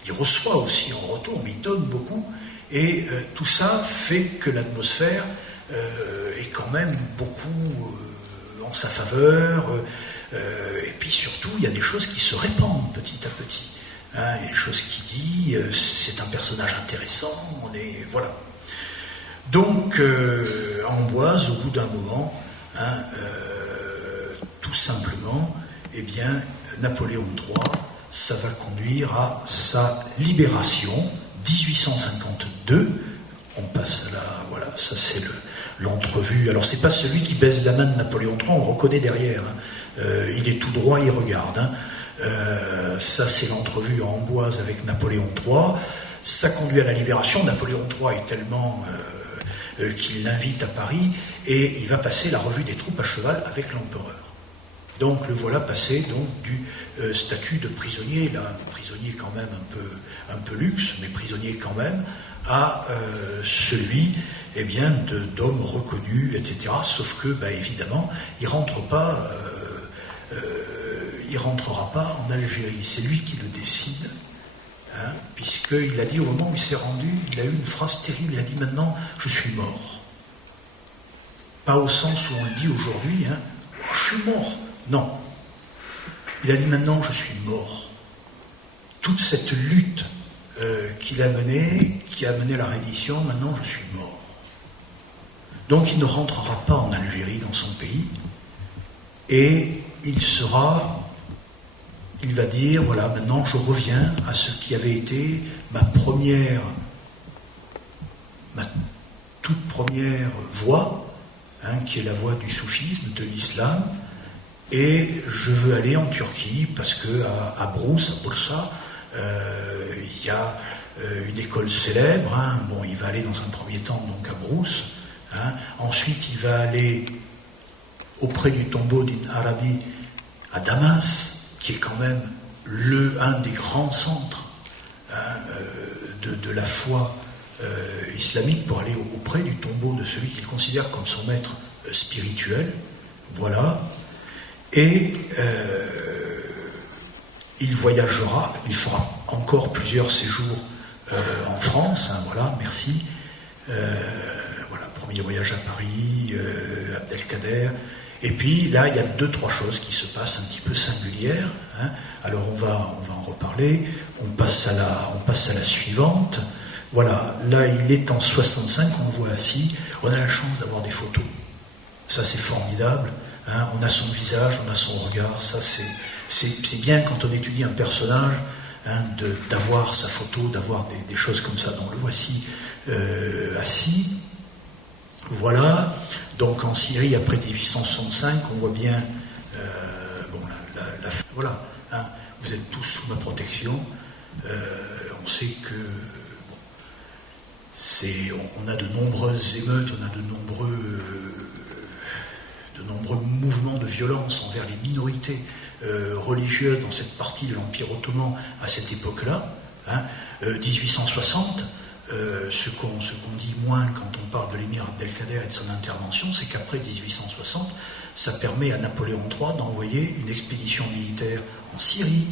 Il reçoit aussi en retour, mais il donne beaucoup. Et tout ça fait que l'atmosphère est quand même beaucoup en sa faveur. Et puis surtout, il y a des choses qui se répandent petit à petit. Hein, il y a des choses qui dit, c'est un personnage intéressant, voilà. Donc, Amboise, au bout d'un moment, hein, tout simplement, eh bien, Napoléon III, ça va conduire à sa libération, 1852. On passe là, voilà, ça c'est l'entrevue. Alors, c'est pas celui qui baise la main de Napoléon III, on le reconnaît derrière. Hein. Il est tout droit, il regarde. Hein. Ça, c'est l'entrevue à Amboise avec Napoléon III. Ça conduit à la libération. Napoléon III est tellement qu'il l'invite à Paris et il va passer la revue des troupes à cheval avec l'empereur. Donc le voilà passé donc, du statut de prisonnier, là, un prisonnier quand même un peu luxe, mais prisonnier quand même, à celui eh bien, d'homme reconnu, etc. Sauf que, bah, évidemment, il rentrera pas en Algérie. C'est lui qui le décide. puisqu'il a dit, au moment où il s'est rendu, il a eu une phrase terrible, il a dit « Maintenant, je suis mort ». Pas au sens où on le dit aujourd'hui, « Je suis mort ». Non. Il a dit « Maintenant, je suis mort ». Toute cette lutte qu'il a menée, qui a mené à la reddition, maintenant, je suis mort. Donc, il ne rentrera pas en Algérie, dans son pays, et il va dire, voilà, maintenant je reviens à ce qui avait été ma toute première voie, qui est la voie du soufisme, de l'islam, et je veux aller en Turquie parce que à Bursa, il y a une école célèbre. Bon, il va aller dans un premier temps donc à Brousse. Ensuite, il va aller auprès du tombeau d'Ibn Arabi à Damas, qui est quand même un des grands centres de la foi islamique, pour aller auprès du tombeau de celui qu'il considère comme son maître spirituel. Voilà. Et il voyagera, il fera encore plusieurs séjours en France. Voilà, merci. Voilà, premier voyage à Paris, Abdelkader. Et puis là, il y a 2-3 choses qui se passent un petit peu singulières. Alors on va en reparler. On passe à la suivante. Voilà, là il est en 65, on le voit assis. On a la chance d'avoir des photos. Ça c'est formidable. On a son visage, on a son regard. Ça c'est bien quand on étudie un personnage, d'avoir sa photo, d'avoir des choses comme ça. Donc le voici assis. Voilà, donc en Syrie, après 1865, on voit bien, voilà, vous êtes tous sous ma protection. On sait que on a de nombreuses émeutes, on a de nombreux mouvements de violence envers les minorités religieuses dans cette partie de l'Empire ottoman à cette époque-là. 1860. Ce qu'on dit moins quand on parle de l'émir Abdelkader et de son intervention, c'est qu'après 1860, ça permet à Napoléon III d'envoyer une expédition militaire en Syrie,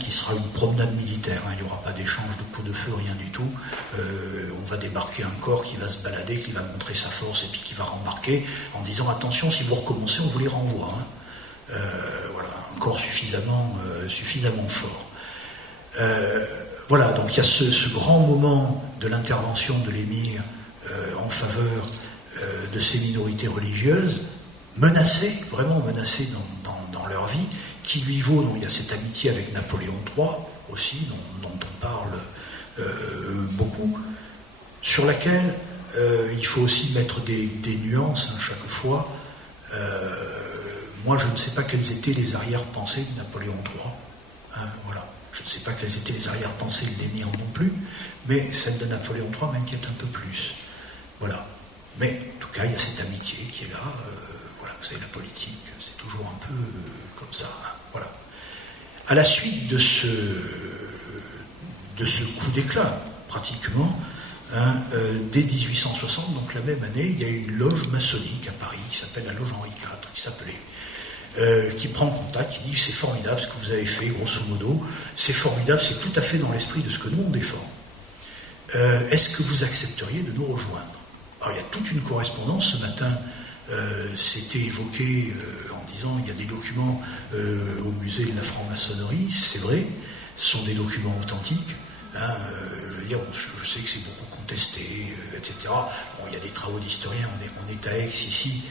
qui sera une promenade militaire. Il n'y aura pas d'échange de coups de feu, rien du tout. On va débarquer un corps qui va se balader, qui va montrer sa force et puis qui va rembarquer en disant « Attention, si vous recommencez, on vous les renvoie ». Voilà, un corps suffisamment fort. Voilà, donc il y a ce grand moment de l'intervention de l'émir en faveur de ces minorités religieuses, menacées, vraiment menacées dans leur vie, qui lui vaut, donc il y a cette amitié avec Napoléon III aussi, dont on parle beaucoup, sur laquelle il faut aussi mettre des nuances chaque fois. Moi, je ne sais pas quelles étaient les arrière-pensées de Napoléon III. Voilà. Je ne sais pas quelles étaient les arrière-pensées de l'émir non plus, mais celle de Napoléon III m'inquiète un peu plus. Voilà. Mais en tout cas, il y a cette amitié qui est là. Voilà, vous savez, la politique, c'est toujours un peu comme ça. Voilà. À la suite de ce coup d'éclat, pratiquement, dès 1860, donc la même année, il y a une loge maçonnique à Paris qui s'appelle la loge Henri IV, qui prend contact, qui dit « c'est formidable ce que vous avez fait, grosso modo, c'est formidable, c'est tout à fait dans l'esprit de ce que nous on défend. Est-ce que vous accepteriez de nous rejoindre ?» Alors il y a toute une correspondance, ce matin c'était évoqué en disant il y a des documents au musée de la franc-maçonnerie, c'est vrai, ce sont des documents authentiques, je sais que c'est beaucoup contesté, etc. Bon, il y a des travaux d'historiens, on est à Aix ici,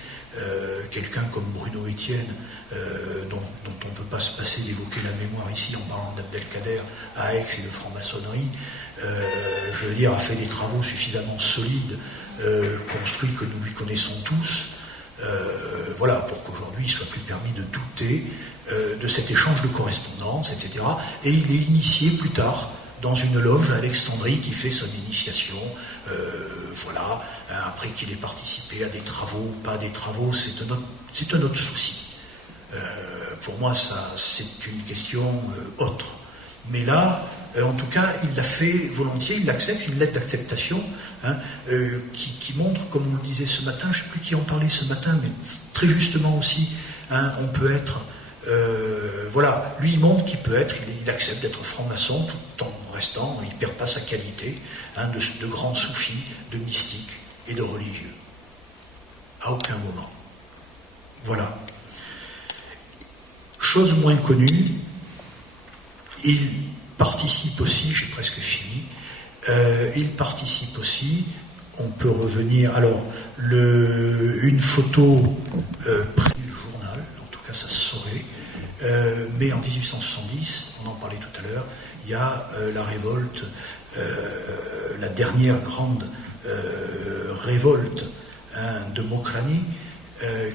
quelqu'un comme Bruno Etienne, dont on ne peut pas se passer d'évoquer la mémoire ici en parlant d'Abdelkader à Aix et de franc-maçonnerie, je veux dire, a fait des travaux suffisamment solides, construits que nous lui connaissons tous, voilà, pour qu'aujourd'hui il soit plus permis de douter de cet échange de correspondance, etc. Et il est initié plus tard dans une loge à Alexandrie qui fait son initiation, voilà, après qu'il ait participé à des travaux ou pas des travaux, c'est un autre souci. Pour moi, ça, c'est une question autre. Mais là, en tout cas, il l'a fait volontiers, il l'accepte, une lettre d'acceptation, qui montre, comme on le disait ce matin, je ne sais plus qui en parlait ce matin, mais très justement aussi, on peut être Voilà, lui il montre qu'il peut être, il accepte d'être franc-maçon tout en restant, il ne perd pas sa qualité de grand soufi, de mystique et de religieux. À aucun moment. Voilà. Chose moins connue, il participe aussi, j'ai presque fini, il participe aussi, on peut revenir, alors, une photo prise du journal, en tout cas ça se saurait, mais en 1870, on en parlait tout à l'heure, il y a la révolte, la dernière grande révolte de Mokrani,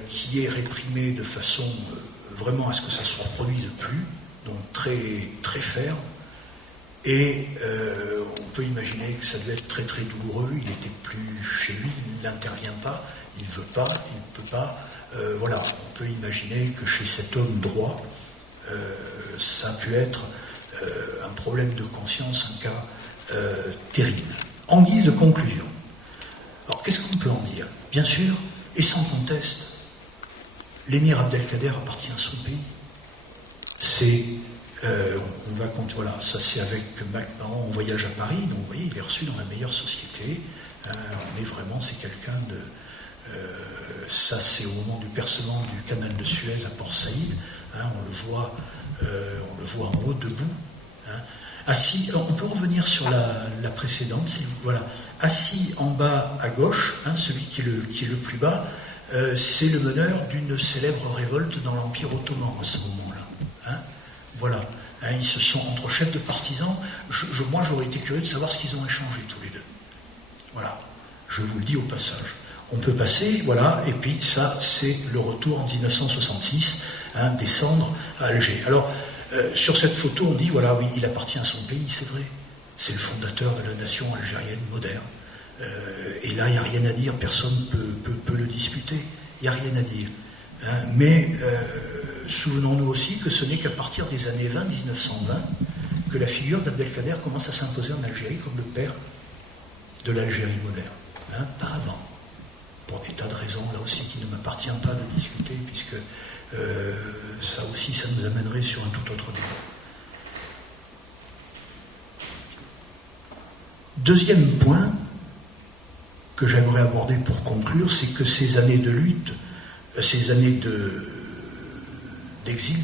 qui est réprimée de façon vraiment à ce que ça ne se reproduise plus, donc très, très ferme. Et on peut imaginer que ça devait être très très douloureux, il n'était plus chez lui, il n'intervient pas, il ne veut pas, il ne peut pas. Voilà, on peut imaginer que chez cet homme droit, ça a pu être un problème de conscience, un cas terrible. En guise de conclusion, alors qu'est-ce qu'on peut en dire? Bien sûr, et sans conteste, l'émir Abdelkader appartient à son pays. C'est, on va compter, voilà, ça c'est avec MacMahon, on voyage à Paris, donc vous voyez, il est reçu dans la meilleure société. On est vraiment, c'est quelqu'un de... ça c'est au moment du percement du canal de Suez à Port Saïd, on le voit en haut, debout. Assis, on peut revenir sur la précédente, voilà. Assis en bas à gauche, celui qui est le plus bas, c'est le meneur d'une célèbre révolte dans l'Empire ottoman à ce moment-là. Voilà. Ils se sont entre chefs de partisans. Moi, j'aurais été curieux de savoir ce qu'ils ont échangé tous les deux. Voilà. Je vous le dis au passage. On peut passer, voilà, et puis ça, c'est le retour en 1966, descendre à Alger. Alors, sur cette photo, on dit, voilà, oui, il appartient à son pays, c'est vrai. C'est le fondateur de la nation algérienne moderne. Et là, il n'y a rien à dire, personne ne peut le disputer. Il n'y a rien à dire. Mais souvenons-nous aussi que ce n'est qu'à partir des années 20, 1920, que la figure d'Abdelkader commence à s'imposer en Algérie comme le père de l'Algérie moderne. Pas avant. Pour des tas de raisons, là aussi, qui ne m'appartient pas de discuter, puisque ça aussi, ça nous amènerait sur un tout autre débat. Deuxième point que j'aimerais aborder pour conclure, c'est que ces années de lutte, ces années d'exil,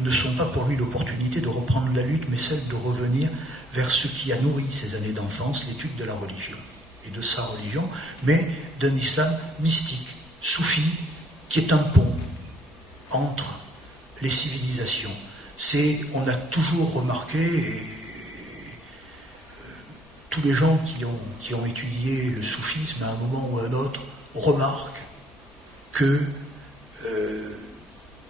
ne sont pas pour lui l'opportunité de reprendre la lutte, mais celle de revenir vers ce qui a nourri ses années d'enfance, l'étude de la religion, et de sa religion, mais d'un islam mystique, soufi, qui est un pont entre les civilisations. On a toujours remarqué, et tous les gens qui ont étudié le soufisme à un moment ou à un autre remarquent que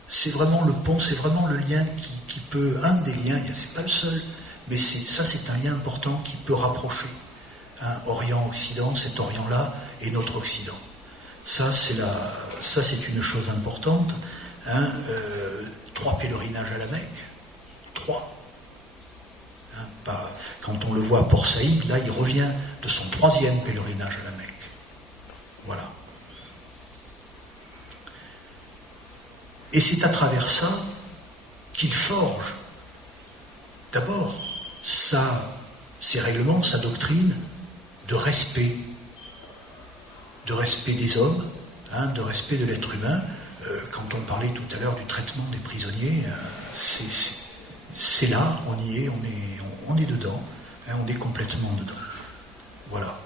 c'est vraiment le pont, c'est vraiment le lien qui peut, un des liens, c'est pas le seul, mais c'est un lien important qui peut rapprocher Orient-Occident, cet Orient-là, et notre Occident. Ça, c'est une chose importante. 3 pèlerinages à la Mecque. 3. Quand on le voit à Port Saïd, là, il revient de son 3e pèlerinage à la Mecque. Voilà. Et c'est à travers ça qu'il forge, d'abord, ses règlements, sa doctrine, de respect des hommes, de respect de l'être humain. Quand on parlait tout à l'heure du traitement des prisonniers, c'est là, on y est, on est dedans, on est complètement dedans. Voilà.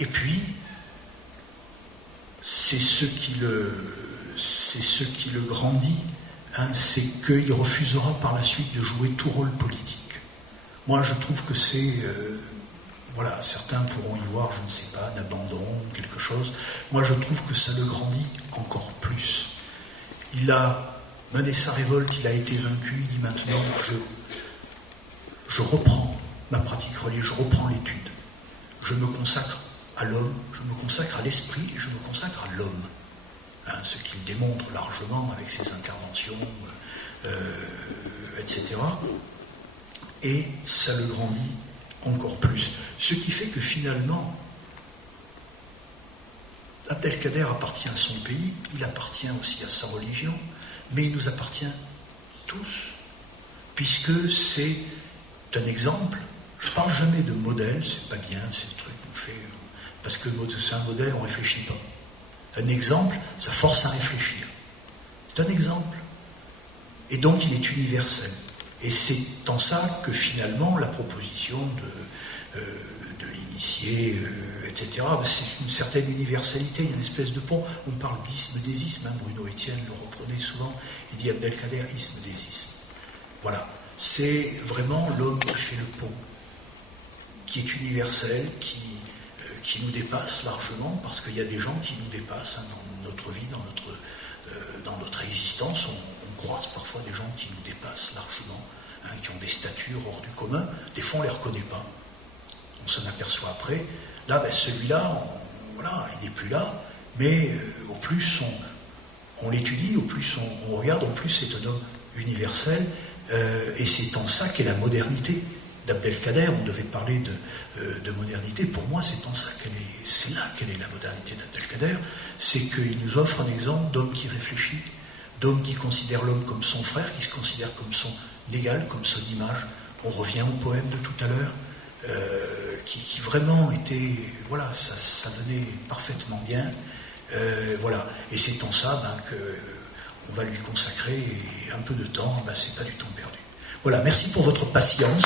Et puis, c'est ce qui le grandit, c'est qu'il refusera par la suite de jouer tout rôle politique. Moi, je trouve que c'est... voilà, certains pourront y voir, je ne sais pas, d'abandon, quelque chose. Moi, je trouve que ça le grandit encore plus. Il a mené sa révolte, il a été vaincu, il dit maintenant, je reprends ma pratique religieuse, je reprends l'étude. Je me consacre à l'homme, je me consacre à l'esprit et je me consacre à l'homme. Ce qu'il démontre largement avec ses interventions, etc. Et ça le grandit encore plus. Ce qui fait que finalement, Abdelkader appartient à son pays, il appartient aussi à sa religion, mais il nous appartient tous, puisque c'est un exemple. Je ne parle jamais de modèle, c'est pas bien, c'est le truc qu'on fait, parce que c'est un modèle, on ne réfléchit pas. Un exemple, ça force à réfléchir. C'est un exemple. Et donc il est universel. Et c'est en ça que finalement la proposition de l'initié, etc., c'est une certaine universalité, il y a une espèce de pont. On parle d'isme, des ismes, hein, Bruno Etienne le reprenait souvent, il dit Abdelkader, isme des ismes. Voilà, c'est vraiment l'homme qui fait le pont, qui est universel, qui nous dépasse largement, parce qu'il y a des gens qui nous dépassent hein, dans notre vie, dans notre existence. On croise parfois des gens qui nous dépassent largement, hein, qui ont des statures hors du commun. Des fois, on ne les reconnaît pas. On s'en aperçoit après. Là, ben, celui-là, voilà, il n'est plus là, mais au plus on l'étudie, au plus on regarde, au plus c'est un homme universel, et c'est en ça qu'est la modernité d'Abdelkader. On devait parler de modernité. Pour moi, c'est en ça c'est là qu'elle est la modernité d'Abdelkader. C'est qu'il nous offre un exemple d'homme qui réfléchit, d'homme qui considère l'homme comme son frère, qui se considère comme son égal, comme son image. On revient au poème de tout à l'heure, qui vraiment était, voilà, ça venait parfaitement bien, voilà. Et c'est en ça qu'on va lui consacrer un peu de temps. C'est pas du temps perdu. Voilà, merci pour votre patience.